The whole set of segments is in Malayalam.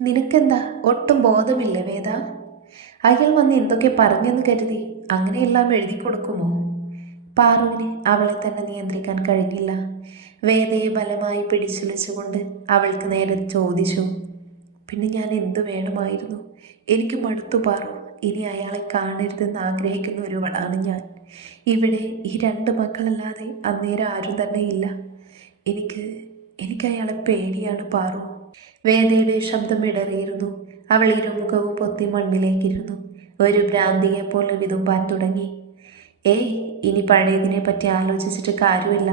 നിനക്കെന്താ? ഒട്ടും ബോധമില്ല വേദ? അയാൾ വന്ന് എന്തൊക്കെ പറഞ്ഞെന്ന് കരുതി അങ്ങനെയെല്ലാം എഴുതി കൊടുക്കുമോ? പാറുവിന് അവളെ തന്നെ നിയന്ത്രിക്കാൻ കഴിഞ്ഞില്ല. വേദയെ ബലമായി പിടിച്ചുലച്ചുകൊണ്ട് അവൾക്ക് നേരെ ചോദിച്ചു പിന്നെ ഞാൻ എന്തു വേണമായിരുന്നു? എനിക്ക് മടുത്തു പാറു. ഇനി അയാളെ കാണരുതെന്ന് ആഗ്രഹിക്കുന്ന ഒരുവളാണ് ഞാൻ. ഇവിടെ ഈ രണ്ട് മക്കളല്ലാതെ അന്നേരം ആരും തന്നെ ഇല്ല. എനിക്ക് എനിക്ക് അയാളെ പേടിയാണ് പാറു. വേദയുടെ ശബ്ദം ഇടറിയിരുന്നു. അവൾ ഇരുമുഖവും പൊത്തി മണ്ണിലേക്കിരുന്നു. ഒരു ഭ്രാന്തിയെ പോലെ വിതുമ്പാൻ തുടങ്ങി. ഏയ് ഇനി പഴയതിനെ പറ്റി ആലോചിച്ചിട്ട് കാര്യമില്ല.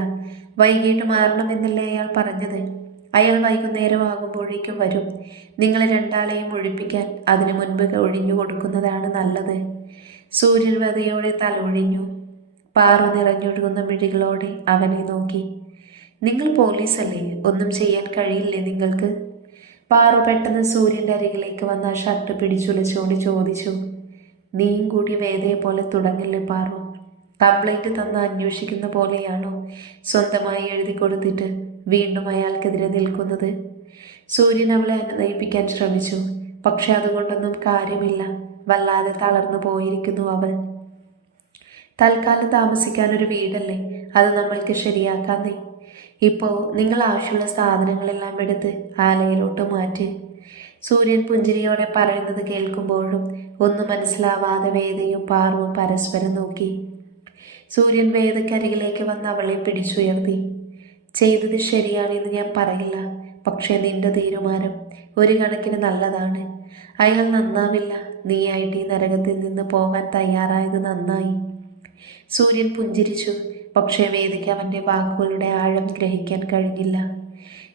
വൈകിട്ട് മാറണമെന്നല്ലേ അയാൾ പറഞ്ഞത്? അയാൾ വൈകുന്നേരം ആകുമ്പോഴേക്കും വരും. നിങ്ങളെ രണ്ടാളെയും ഒഴിപ്പിക്കാൻ അതിനു മുൻപ് ഒഴിഞ്ഞു കൊടുക്കുന്നതാണ് നല്ലത്. സൂര്യൻ വധയോടെ തല ഒഴിഞ്ഞു പാറു നിറഞ്ഞൊഴുകുന്ന മിഴികളോടെ അവനെ നോക്കി. നിങ്ങൾ പോലീസല്ലേ? ഒന്നും ചെയ്യാൻ കഴിയില്ലേ നിങ്ങൾക്ക്? പാറു പെട്ടെന്ന് സൂര്യന്റെ അരികിലേക്ക് വന്ന ഷർട്ട് പിടിച്ചുലച്ചുകൊണ്ട് ചോദിച്ചു നീയും കൂടി വേദയെ പോലെ തുടങ്ങില്ലേ പാറു? കംപ്ലൈന്റ് തന്ന് അന്വേഷിക്കുന്ന പോലെയാണോ? സ്വന്തമായി എഴുതി കൊടുത്തിട്ട് വീണ്ടും അയാൾക്കെതിരെ നിൽക്കുന്നത്. സൂര്യൻ അവളെ നയിപ്പിക്കാൻ ശ്രമിച്ചു. പക്ഷെ അതുകൊണ്ടൊന്നും കാര്യമില്ല. വല്ലാതെ തളർന്നു പോയിരിക്കുന്നു അവൾ. തൽക്കാലം താമസിക്കാൻ ഒരു വീടല്ലേ? അത് നമ്മൾക്ക് ശരിയാക്കാന്നേ. ഇപ്പോൾ നിങ്ങൾ ആവശ്യമുള്ള സാധനങ്ങളെല്ലാം എടുത്ത് ആലയിലോട്ട് മാറ്റി. സൂര്യൻ പുഞ്ചിരിയോടെ പറയുന്നത് കേൾക്കുമ്പോഴും ഒന്നും മനസ്സിലാവാതെ വേദയും പാർവും പരസ്പരം നോക്കി. സൂര്യൻ വേദക്കരികിലേക്ക് വന്ന് അവളെ പിടിച്ചുയർത്തി. ചെയ്തത് ശരിയാണെന്ന് ഞാൻ പറയില്ല. പക്ഷേ നിന്റെ തീരുമാനം ഒരു കണക്കിന് നല്ലതാണ്. അയാൾ നന്നാവില്ല. നീയായിട്ട് ഈ നരകത്തിൽ നിന്ന് പോകാൻ തയ്യാറായത് നന്നായി. സൂര്യൻ പുഞ്ചിരിച്ചു. പക്ഷേ വേദിക്ക് അവന്റെ വാക്കുകളുടെ ആഴം ഗ്രഹിക്കാൻ കഴിഞ്ഞില്ല.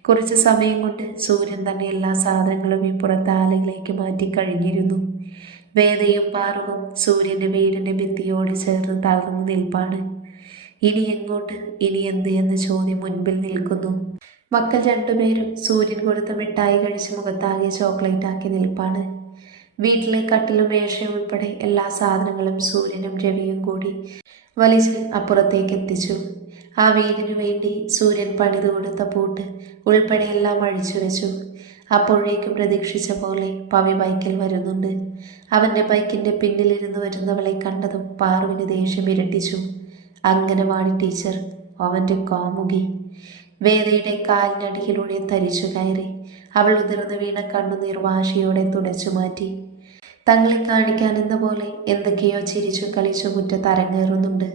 കുറച്ച് സമയം കൊണ്ട് സൂര്യൻ തന്നെ എല്ലാ സാധനങ്ങളും ഈ പുറത്ത് ആലയിലേക്ക് മാറ്റി കഴിഞ്ഞിരുന്നു. വേദയും പാറവും സൂര്യന്റെ വീടിന്റെ ഭിത്തിയോട് ചേർന്ന് തളർന്നു നിൽപ്പാണ്. ഇനി എങ്ങോട്ട് ഇനി എന്ത് എന്ന ചോദ്യം മുൻപിൽ നിൽക്കുന്നു. മക്കൾ രണ്ടുപേരും സൂര്യൻ കൊടുത്ത മിഠായി കഴിച്ച് മുഖത്താകെ ചോക്ലേറ്റ് ആക്കി നിൽപ്പാണ്. വീട്ടിലെ കട്ടിലും മേശയും ഉൾപ്പെടെ എല്ലാ സാധനങ്ങളും സൂര്യനും രവിയും കൂടി വലിച്ച് അപ്പുറത്തേക്ക് എത്തിച്ചു ആ വീടിനു വേണ്ടി സൂര്യൻ പണിത് കൊടുത്ത പൂട്ട് ഉൾപ്പെടെ എല്ലാം അഴിച്ചു വെച്ചു അപ്പോഴേക്കും പ്രതീക്ഷിച്ച പോലെ പവി ബൈക്കിൽ വരുന്നുണ്ട്. അവന്റെ ബൈക്കിന്റെ പിന്നിലിരുന്ന് വരുന്നവളെ കണ്ടതും പാറുവിന് ദേഷ്യം ഇരട്ടിച്ചു. അംഗനവാടി ടീച്ചർ അവന്റെ കോമുകി. വേദയുടെ കാലിനടിയിലൂടെ തരിച്ചു കയറി. അവൾ ഉതിർന്നു വീണ കണ്ണുനീർ വാശിയോടെ തുടച്ചു മാറ്റി. തങ്ങളെ കാണിക്കാനെന്ന പോലെ എന്തൊക്കെയോ ചിരിച്ചു കളിച്ചു കുറ്റ അരങ്ങേറുന്നുണ്ട്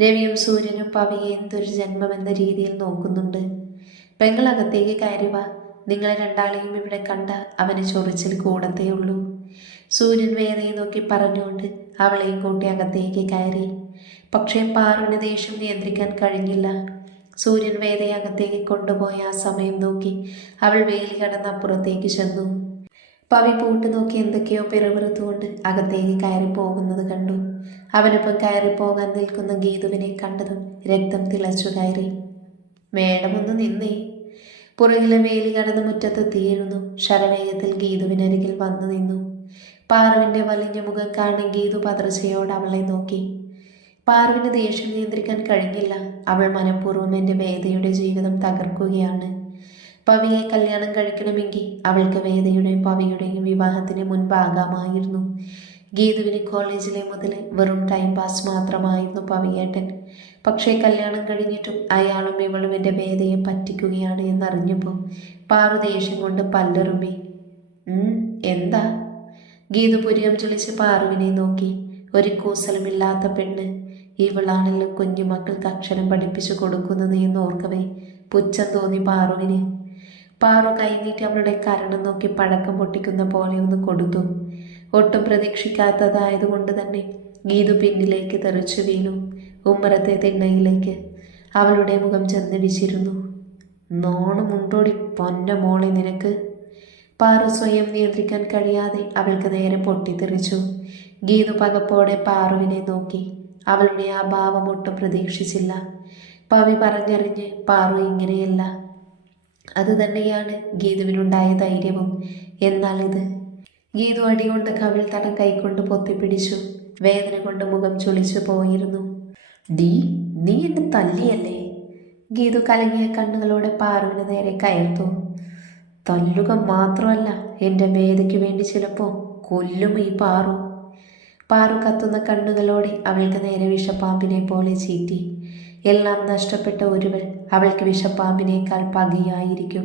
രവിയും സൂര്യനും പവിയെ എന്തൊരു ജന്മമെന്ന രീതിയിൽ നോക്കുന്നുണ്ട്. പെങ്ങളകത്തേക്ക് കയറിവ നിങ്ങളെ രണ്ടാളെയും ഇവിടെ കണ്ട അവന് ചൊറിച്ചിൽ കൂടത്തേ ഉള്ളൂ. സൂര്യൻ വേദയെ നോക്കി പറഞ്ഞുകൊണ്ട് അവളെയും കൂട്ടി അകത്തേക്ക് കയറി. പക്ഷേ പാറുവിന് ദേഷ്യം നിയന്ത്രിക്കാൻ കഴിഞ്ഞില്ല. സൂര്യൻ വേദയെ അകത്തേക്ക് കൊണ്ടുപോയ ആ സമയം നോക്കി അവൾ വേലി കടന്ന് അപ്പുറത്തേക്ക് ചെന്നു. പവി പൂട്ട് നോക്കി എന്തൊക്കെയോ പിറവിറുത്തുകൊണ്ട് അകത്തേക്ക് കയറി പോകുന്നത് കണ്ടു. അവനൊപ്പം കയറി പോകാൻ നിൽക്കുന്ന ഗീതുവിനെ കണ്ടതും രക്തം തിളച്ചു കയറി. മേഡം ഒന്ന് നിന്നേ. പുറകിലെ വേലി കടന്ന് മുറ്റത്തെത്തിയിരുന്നു ശരവേഗത്തിൽ ഗീതുവിനരികിൽ വന്നു നിന്നു. പാറുവിന്റെ വലിഞ്ഞ മുഖം കാണി ഗീതു പതർച്ചയോട് അവളെ നോക്കി. പാറുവിന് ദേഷ്യം നിയന്ത്രിക്കാൻ കഴിഞ്ഞില്ല. അവൾ മനഃപൂർവം എന്റെ വേദയുടെ ജീവിതം തകർക്കുകയാണ്. പവിയെ കല്യാണം കഴിക്കണമെങ്കിൽ അവൾക്ക് വേദയുടെയും പവിയുടെയും വിവാഹത്തിന് മുൻപാകാമായിരുന്നു. ഗീതുവിന് കോളേജിലെ മുതൽ വെറും ടൈം പാസ് മാത്രമായിരുന്നു പവിയേട്ടൻ. പക്ഷേ കല്യാണം കഴിഞ്ഞിട്ടും അയാളും ഇവളും എന്റെ വേദയെ പറ്റിക്കുകയാണ് എന്നറിഞ്ഞപ്പോൾ പാറു ദേഷ്യം കൊണ്ട് പല്ലെറുമ്പി എന്താ? ഗീതു പുരികം ചൊളിച്ച് പാറുവിനെ നോക്കി. ഒരു കൂസലമില്ലാത്ത പെണ്ണ് ഇവളാണല്ലോ കുഞ്ഞുമക്കൾക്ക് അക്ഷരം പഠിപ്പിച്ചു കൊടുക്കുന്നത് എന്ന് ഓർക്കവേ പുച്ഛം തോന്നി പാറുവിന്. പാറു കൈനീട്ടി അവളുടെ കരണം നോക്കി പടക്കം പൊട്ടിക്കുന്ന പോലെ ഒന്ന് കൊടുത്തു. ഒട്ടും പ്രതീക്ഷിക്കാത്തതായതുകൊണ്ട് തന്നെ ഗീതു പിന്നിലേക്ക് തെറിച്ചു വീണു. ഉമ്മറത്തെ തിണ്ണയിലേക്ക്. അവളുടെ മുഖം ചെന്നിടിച്ചിരുന്നു നോണമുണ്ടോടി പൊന്ന മോളെ നിനക്ക്. പാറു സ്വയം നിയന്ത്രിക്കാൻ കഴിയാതെ അവൾക്ക് നേരെ പൊട്ടിത്തെറിച്ചു. ഗീതു പകപ്പോടെ പാറുവിനെ നോക്കി. അവളുടെ ആ ഭാവം ഒട്ടും പ്രതീക്ഷിച്ചില്ല. പവി പറഞ്ഞറിഞ്ഞ് പാറു ഇങ്ങനെയല്ല. അതുതന്നെയാണ് ഗീതുവിനുണ്ടായ ധൈര്യവും. എന്നാൽ ഇത്? ഗീതു അടികൊണ്ട് കവിൾ തടം കൈകൊണ്ട് പൊത്തിപ്പിടിച്ചു വേദന കൊണ്ട് മുഖം ചൊളിച്ചു പോയിരുന്നു. ഡീ നീ എന്നെ തല്ലിയല്ലേ? ഗീതു കലങ്ങിയ കണ്ണുകളോടെ പാറുവിന് നേരെ കയർത്തു. തല്ലുക മാത്രമല്ല എന്റെ വേദയ്ക്ക് വേണ്ടി ചിലപ്പോൾ കൊല്ലും ഈ പാറു. പാറു കത്തുന്ന കണ്ണുകളോടെ അവൾക്ക് നേരെ വിഷപ്പാമ്പിനെ പോലെ ചീറ്റി. എല്ലാം നഷ്ടപ്പെട്ട ഒരുവൾ അവൾക്ക് വിഷപ്പാമ്പിനേക്കാൾ പകയായിരിക്കും.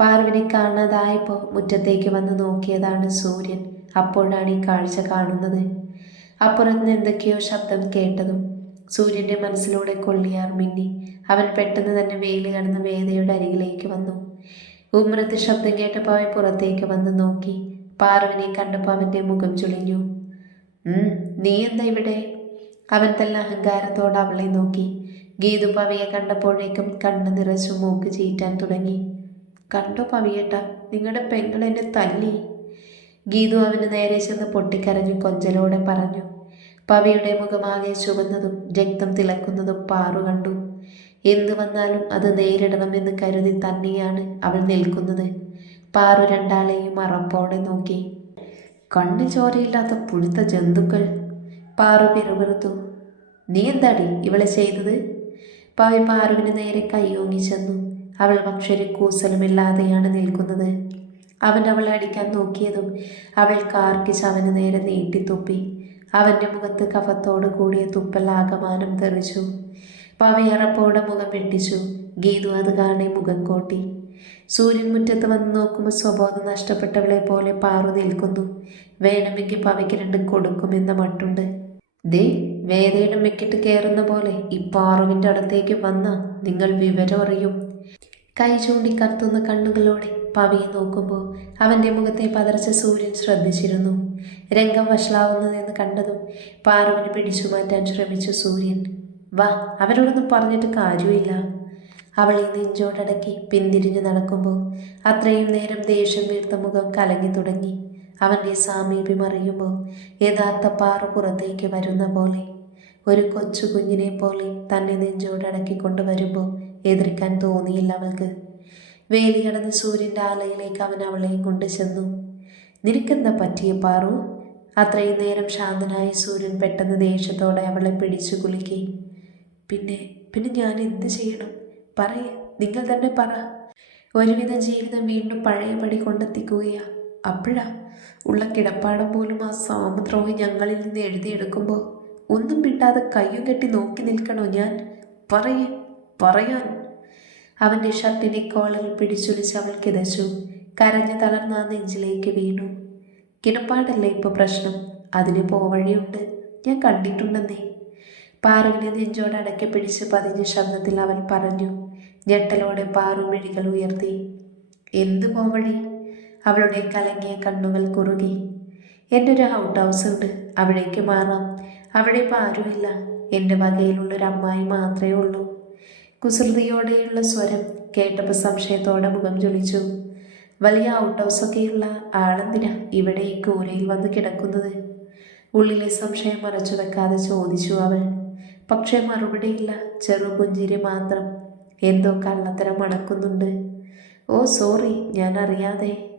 പാർവിനെ കാണാതായപ്പോൾ മുറ്റത്തേക്ക് വന്ന് നോക്കിയതാണ് സൂര്യൻ. അപ്പോഴാണ് ഈ കാഴ്ച കാണുന്നത്. അപ്പുറത്ത് എന്തൊക്കെയോ ശബ്ദം കേട്ടതും സൂര്യന്റെ മനസ്സിലൂടെ കൊള്ളിയാർ മിന്നി അവൻ പെട്ടെന്ന് തന്നെ വെയിൽ കടന്ന് വേദയുടെ അരികിലേക്ക് വന്നു. ഉമ്രത്ത് ശബ്ദം കേട്ടപ്പോൾ അവൻ പുറത്തേക്ക് വന്ന് നോക്കി. പാർവിനെ കണ്ടപ്പോൾ അവന്റെ മുഖം ചുളിഞ്ഞു. നീ എന്താ ഇവിടെ? അവൻ തന്നെ അഹങ്കാരത്തോടെ അവളെ നോക്കി. ഗീതു പവിയെ കണ്ടപ്പോഴേക്കും കണ്ണ് നിറച്ചു മൂക്ക് ചീറ്റാൻ തുടങ്ങി. കണ്ടോ പവിയേട്ട നിങ്ങളുടെ പെങ്ങൾ എന്നെ തല്ലി. ഗീതു അവന് നേരെ ചെന്ന് പൊട്ടിക്കരഞ്ഞു കൊഞ്ചലോടെ പറഞ്ഞു. പവിയുടെ മുഖമാകെ ചുവന്നതും രക്തം തിളക്കുന്നതും പാറു കണ്ടു. എന്തു വന്നാലും അത് നേരിടണമെന്ന് കരുതി തന്നെയാണ് അവൾ നിൽക്കുന്നത്. പാറു രണ്ടാളെയും അറപ്പോടെ നോക്കി. കണ്ണു ചോരയില്ലാത്ത പുഴുത്ത ജന്തുക്കൾ പാറു പിറുപിറുത്തു നീ എന്താടി ഇവളെ ചെയ്തത്? പവി പാറുവിന് നേരെ കൈയോങ്ങി ചെന്നു. അവൾ പക്ഷൊരു കൂസലുമില്ലാതെയാണ് നിൽക്കുന്നത്. അവൻ അവളെ അടിക്കാൻ നോക്കിയതും അവൾ കാർക്കിച്ച് അവന് നേരെ നീട്ടിത്തുപ്പി. അവന്റെ മുഖത്ത് കഫത്തോട് കൂടിയ തുപ്പൽ ആകമാനം തെറിച്ചു. പവയറപ്പോടെ മുഖം വെട്ടിച്ചു. ഗീതു അത് കാണെ മുഖം കോട്ടി. സൂര്യൻ മുറ്റത്ത് വന്ന് നോക്കുമ്പോൾ സ്വബോധം നഷ്ടപ്പെട്ടവളെ പോലെ പാറു നിൽക്കുന്നു. വേണമെങ്കിൽ പവയ്ക്ക് രണ്ടും കൊടുക്കുമെന്ന മട്ടുണ്ട്. ദേ വേദയുടെ മെക്കിട്ട് കയറുന്ന പോലെ ഈ പാറുവിന്റെ അടുത്തേക്ക് വന്ന നിങ്ങൾ വിവരം അറിയും. കൈ ചൂണ്ടി കത്തുന്ന കണ്ണുകളോടെ പവിയെ നോക്കുമ്പോൾ അവന്റെ മുഖത്തെ പതറച്ച സൂര്യൻ ശ്രദ്ധിച്ചിരുന്നു. രംഗം വഷളാവുന്നതെന്ന് കണ്ടതും പാറുവിനെ പിടിച്ചു മാറ്റാൻ ശ്രമിച്ചു സൂര്യൻ വാ അവരോടൊന്നും പറഞ്ഞിട്ട് കാര്യമില്ല. അവളെ നെഞ്ചോടടക്കി പിന്തിരിഞ്ഞു നടക്കുമ്പോൾ അത്രയും നേരം ദേഷ്യം വീർത്ത മുഖം കലങ്ങി തുടങ്ങി. അവന്റെ സാമീപ്യം അറിയുമ്പോൾ യഥാർത്ഥ പാറ പുറത്തേക്ക് വരുന്ന പോലെ. ഒരു കൊച്ചു കുഞ്ഞിനെ പോലെ തന്നെ നെഞ്ചോടടക്കി കൊണ്ടുവരുമ്പോൾ എതിർക്കാൻ തോന്നിയില്ല അവൾക്ക്. വേലി കടന്ന് സൂര്യന്റെ ആലയിലേക്ക് അവൻ അവളെയും കൊണ്ട് ചെന്നു. നിനക്കെന്താ പറ്റിയ പാറു? അത്രയും നേരം ശാന്തനായ സൂര്യൻ പെട്ടെന്ന് ദേഷ്യത്തോടെ അവളെ പിടിച്ചു കുലുക്കി. പിന്നെ പിന്നെ ഞാൻ എന്ത് ചെയ്യണം? പറയ നിങ്ങൾ തന്നെ പറ. ഒരുവിധ ജീവിതം വീണ്ടും പഴയപടി കൊണ്ടെത്തിക്കുകയാ. അപ്പോഴാ ഉള്ള കിടപ്പാടം പോലും ആ സാമദ്രോഹി ഞങ്ങളിൽ നിന്ന് എഴുതിയെടുക്കുമ്പോൾ ഒന്നും മിണ്ടാതെ കയ്യും കെട്ടി നോക്കി നിൽക്കണോ ഞാൻ? പറയേ പറയാൻ. അവന്റെ ഷർട്ടിനെ കോളറിൽ പിടിച്ചൊലിച്ച് അവൾ കിതച്ചു. കരഞ്ഞു തളർന്ന ആ നെഞ്ചിലേക്ക് വീണു. കിടപ്പാടല്ലേ ഇപ്പോൾ പ്രശ്നം? അതിന് പോവഴിയുണ്ട് ഞാൻ കണ്ടിട്ടുണ്ടെന്നേ. പാറുവിനെ നെഞ്ചോട് അടക്കി പിടിച്ച് പതിഞ്ഞ ശബ്ദത്തിൽ അവൻ പറഞ്ഞു. ഞെട്ടലോടെ പാറു മിഴികൾ ഉയർത്തി. എന്ത് പോവഴി അവളുടെ കലങ്ങിയ കണ്ണുകൾ കുറുകി. എന്റെ ഒരു ഔട്ട് ഹൗസ് ഉണ്ട്. അവിടേക്ക് മാറാം. അവിടെ ഇപ്പോൾ ആരുമില്ല. എന്റെ വകയിലുള്ളൊരു അമ്മായി മാത്രമേ ഉള്ളൂ. കുസൃതിയോടെയുള്ള സ്വരം കേട്ടപ്പോൾ സംശയത്തോടെ മുഖം ചൊളിച്ചു വലിയ ഔട്ട് ഹൗസൊക്കെയുള്ള ആളെന്തിനാ ഇവിടെ ഈ കൂരയിൽ വന്ന് കിടക്കുന്നത്? ഉള്ളിലെ സംശയം മറച്ചു വെക്കാതെ ചോദിച്ചു അവൾ. പക്ഷേ മറുപടിയില്ല. ചെറു പുഞ്ചിരി മാത്രം. എന്തോ കള്ളത്തരം മണക്കുന്നുണ്ട് ഓ സോറി. ഞാൻ അറിയാതെ.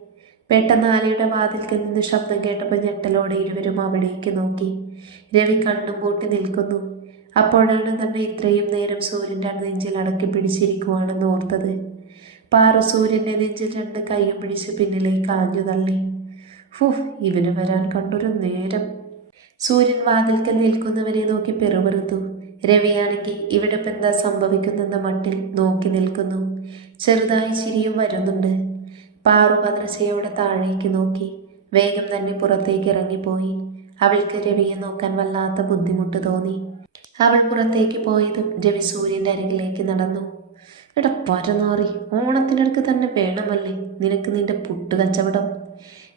പെട്ടെന്ന് ആലയുടെ വാതിൽക്കൽ നിന്ന് ശബ്ദം കേട്ടപ്പോൾ ഞെട്ടലോടെ ഇരുവരും അവിടേക്ക് നോക്കി. രവി കണ്ണും പൂട്ടി നിൽക്കുന്നു. അപ്പോഴാണ് തന്നെ ഇത്രയും നേരം സൂര്യന്റെ നെഞ്ചിൽ അടക്കി പിടിച്ചിരിക്കുവാണെന്ന് ഓർത്തത്. പാറ സൂര്യന്റെ നെഞ്ചിൽ രണ്ട് കൈയും പിടിച്ച് പിന്നിലേക്ക് ആഞ്ഞു തള്ളി. ഫുഹ് ഇവന് വരാൻ കണ്ടൊരു നേരം. സൂര്യൻ വാതിൽക്കൽ നിൽക്കുന്നവരെ നോക്കി പിറവെറുത്തു. രവിയാണെങ്കിൽ ഇവിടെ ഇപ്പം എന്താ സംഭവിക്കുന്നെന്ന മട്ടിൽ നോക്കി നിൽക്കുന്നു. ചെറുതായി ചിരിയും വരുന്നുണ്ട്. പാറു പതർച്ചയോടെ താഴേക്ക് നോക്കി. വേഗം തന്നെ പുറത്തേക്ക് ഇറങ്ങിപ്പോയി. അവൾക്ക് രവിയെ നോക്കാൻ വല്ലാത്ത ബുദ്ധിമുട്ട് തോന്നി. അവൾ പുറത്തേക്ക് പോയതും രവി സൂര്യന്റെ അരികിലേക്ക് നടന്നു. എടാ പരനാറി ഓണത്തിനടുക്ക് തന്നെ വേണമല്ലേ? നിനക്ക് നിന്റെ പുട്ട് കച്ചവടം?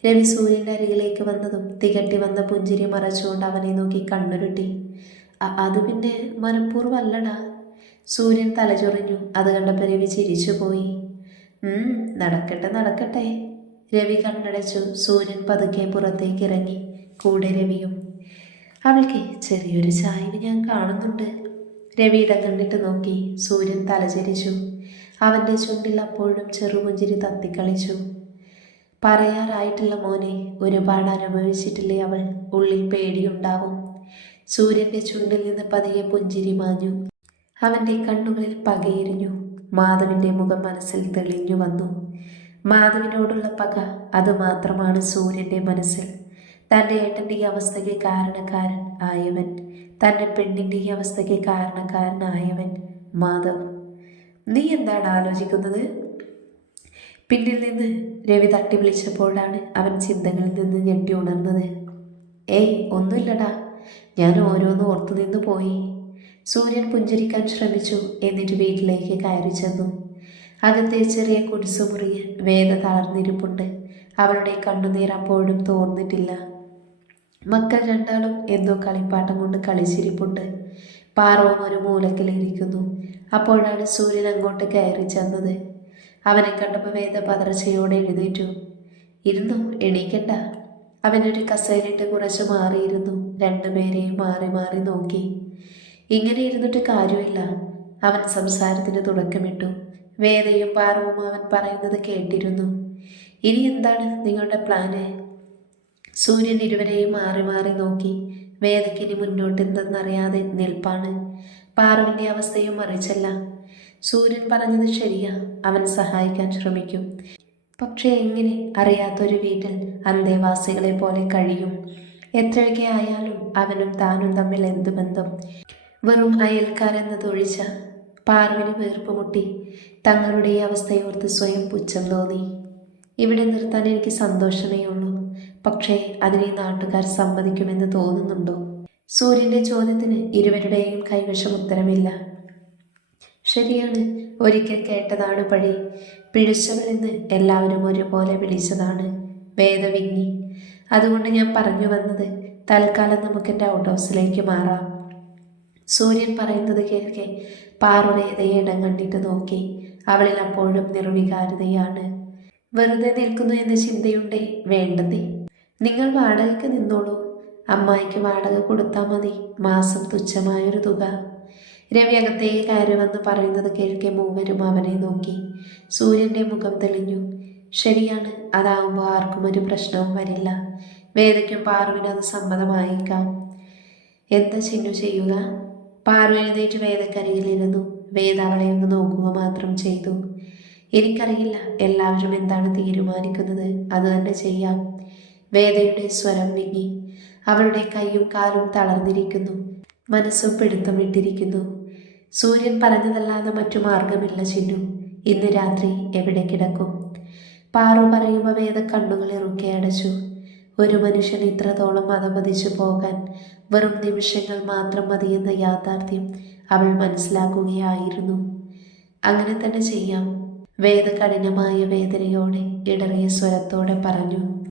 രവി സൂര്യന്റെ അരികിലേക്ക് വന്നതും തികട്ടി വന്ന പുഞ്ചിരി മറച്ചുകൊണ്ട് അവനെ നോക്കി കണ്ണുരുട്ടി. "അ- അത് പിന്നെ മനഃപൂർവമല്ലടാ. സൂര്യൻ തലചൊറിഞ്ഞു. അത് കണ്ടപ്പോൾ രവി ചിരിച്ചു പോയി ഉം നടക്കട്ടെ നടക്കട്ടെ. രവി കണ്ണടച്ചു. സൂര്യൻ പതുക്കെ പുറത്തേക്ക് ഇറങ്ങി കൂടെ രവിയും. അവൾക്ക് ചെറിയൊരു ചായവ് ഞാൻ കാണുന്നുണ്ട്. രവി ഇടം കണ്ടിട്ട് നോക്കി. സൂര്യൻ തലചരിച്ചു. അവന്റെ ചുണ്ടിൽ അപ്പോഴും ചെറുപുഞ്ചിരി തത്തിക്കളിച്ചു. പറയാറായിട്ടുള്ള മോനെ ഒരുപാട് അനുഭവിച്ചിട്ടില്ലേ അവൾ? ഉള്ളിൽ പേടിയുണ്ടാവും. സൂര്യന്റെ ചുണ്ടിൽ നിന്ന് പതിയെ പുഞ്ചിരി മാഞ്ഞു. അവന്റെ കണ്ണുകളിൽ പകയെരിഞ്ഞു. മാധവിന്റെ മുഖം മനസ്സിൽ തെളിഞ്ഞു വന്നു. മാധവിനോടുള്ള പക അതുമാത്രമാണ് സൂര്യന്റെ മനസ്സിൽ. തന്റെ ഏട്ടന്റെ ഈ അവസ്ഥയ്ക്ക് കാരണക്കാരൻ ആയവൻ. തന്റെ പെണ്ണിന്റെ ഈ അവസ്ഥയ്ക്ക് കാരണക്കാരനായവൻ മാധവ്. നീ എന്താണ് ആലോചിക്കുന്നത്? പിന്നിൽ നിന്ന് രവി തട്ടി വിളിച്ചപ്പോഴാണ് അവൻ ചിന്തകളിൽ നിന്ന് ഞെട്ടി ഉണർന്നത്. ഏയ് ഒന്നുമില്ലടാ. ഞാൻ ഓരോന്ന് ഓർത്തു നിന്ന് പോയി. സൂര്യൻ പുഞ്ചിരിക്കാൻ ശ്രമിച്ചു എന്നിട്ട് വീട്ടിലേക്ക് കയറി ചെന്നു. അകത്തെ ചെറിയ കുടിസുമുറിയിൽ വേദ തളർന്നിരിപ്പുണ്ട്. അവളുടെ കണ്ണുനീർ അപ്പോഴും തോർന്നിട്ടില്ല. മക്കൾ രണ്ടാളും എന്തോ കളിപ്പാട്ടം കൊണ്ട് കളിച്ചിരിപ്പുണ്ട്. പാറവും ഒരു മൂലക്കിലിരിക്കുന്നു അപ്പോഴാണ് സൂര്യൻ അങ്ങോട്ട് കയറി ചെന്നത്. അവനെ കണ്ടപ്പോൾ വേദ പതർച്ചയോടെ എഴുന്നേറ്റു. ഇരുന്നു? എണീക്കണ്ട. അവനൊരു കസേരയിട്ട് കുറച്ച് മാറിയിരുന്നു. രണ്ടുപേരെയും മാറി മാറി നോക്കി. ഇങ്ങനെ ഇരുന്നിട്ട് കാര്യമില്ല. അവൻ സംസാരത്തിന് തുടക്കമിട്ടു. വേദയും പാർവവും അവൻ പറയുന്നത് കേട്ടിരുന്നു. ഇനി എന്താണ് നിങ്ങളുടെ പ്ലാന്? സൂര്യൻ ഇരുവരെയും മാറി മാറി നോക്കി. വേദയ്ക്കിനി മുന്നോട്ട് എന്തെന്നറിയാതെ നിൽപ്പാണ്. പാറുവിന്റെ അവസ്ഥയും മറിച്ചല്ല. സൂര്യൻ പറഞ്ഞത് ശരിയാ. അവൻ സഹായിക്കാൻ ശ്രമിക്കും. പക്ഷേ എങ്ങനെ? അറിയാത്തൊരു വീട്ടിൽ അന്തേവാസികളെ പോലെ കഴിയും. എത്രയൊക്കെ ആയാലും അവനും താനും തമ്മിൽ എന്തു ബന്ധം? വെറും അയൽക്കാരെന്നതൊഴിച്ച പാർവിന് വീർപ്പുമുട്ടി തങ്ങളുടെ ഈ അവസ്ഥയോർത്ത് സ്വയം പുച്ഛം തോന്നി. ഇവിടെ നിർത്താൻ എനിക്ക് സന്തോഷമേ ഉള്ളൂ. പക്ഷേ അതിനെ നാട്ടുകാർ സമ്മതിക്കുമെന്ന് തോന്നുന്നുണ്ടോ? സൂര്യന്റെ ചോദ്യത്തിന് ഇരുവരുടെയും കൈവശം ഉത്തരമില്ല. ശരിയാണ് ഒരിക്കൽ കേട്ടതാണ് പഴി. പിടിച്ചവരെന്ന് എല്ലാവരും ഒരുപോലെ വിളിച്ചതാണ് വേദവിങ്ങി അതുകൊണ്ട് ഞാൻ പറഞ്ഞു വന്നത് തൽക്കാലം നമുക്ക് എന്റെ ഔട്ട് ഹൗസിലേക്ക് മാറാം. സൂര്യൻ പറയുന്നത് കേൾക്കെ. പാർവവേദയെ ഇടം കണ്ടിട്ട് നോക്കി. അവളിൽ അപ്പോഴും നിർവികാരതയാണ്. വെറുതെ നിൽക്കുന്നു എന്ന ചിന്തയുണ്ടേ? വേണ്ടതേ. നിങ്ങൾ വാടകയ്ക്ക് നിന്നോളൂ. അമ്മായിക്ക് വാടക കൊടുത്താൽ മതി. മാസം തുച്ഛമായൊരു തുക. രവി അകത്തേക്ക് കയറുമെന്ന് പറയുന്നത് കേൾക്കെ മൂവരും അവനെ നോക്കി. സൂര്യന്റെ മുഖം തെളിഞ്ഞു. ശരിയാണ് അതാവുമ്പോൾ ആർക്കും ഒരു പ്രശ്നവും വരില്ല. വേദയ്ക്കും പാർവിനും അത് സമ്മതമായേക്കാം. എന്താ ചിന്നു ചെയ്യുക? പാർവ എഴുന്നേറ്റ് വേദക്കരികിലിരുന്നു വേദ അവളെ ഒന്ന് നോക്കുക മാത്രം ചെയ്തു. എനിക്കറിയില്ല എല്ലാവരും എന്താണ് തീരുമാനിക്കുന്നത്. അത് തന്നെ ചെയ്യാം. വേദയുടെ സ്വരം വിങ്ങി. അവളുടെ കൈയും കാലും തളർന്നിരിക്കുന്നു. മനസ്സും പിടുത്തം വിട്ടിരിക്കുന്നു സൂര്യൻ പറഞ്ഞതല്ലാതെ മറ്റു മാർഗമില്ല ചിന്നു. ഇന്ന് രാത്രി എവിടെ കിടക്കും? പാറു പറയുമ്പോൾ വേദ കണ്ണുകൾ ഇറുക്കെ അടച്ചു. ഒരു മനുഷ്യൻ ഇത്രത്തോളം മതമതിച്ചു പോകാൻ വെറും നിമിഷങ്ങൾ മാത്രം മതിയെന്ന യാഥാർത്ഥ്യം അവൾ മനസ്സിലാക്കുകയായിരുന്നു. അങ്ങനെ തന്നെ ചെയ്യാം. വേദ കഠിനമായ വേദനയോടെ ഇടറിയ സ്വരത്തോടെ പറഞ്ഞു.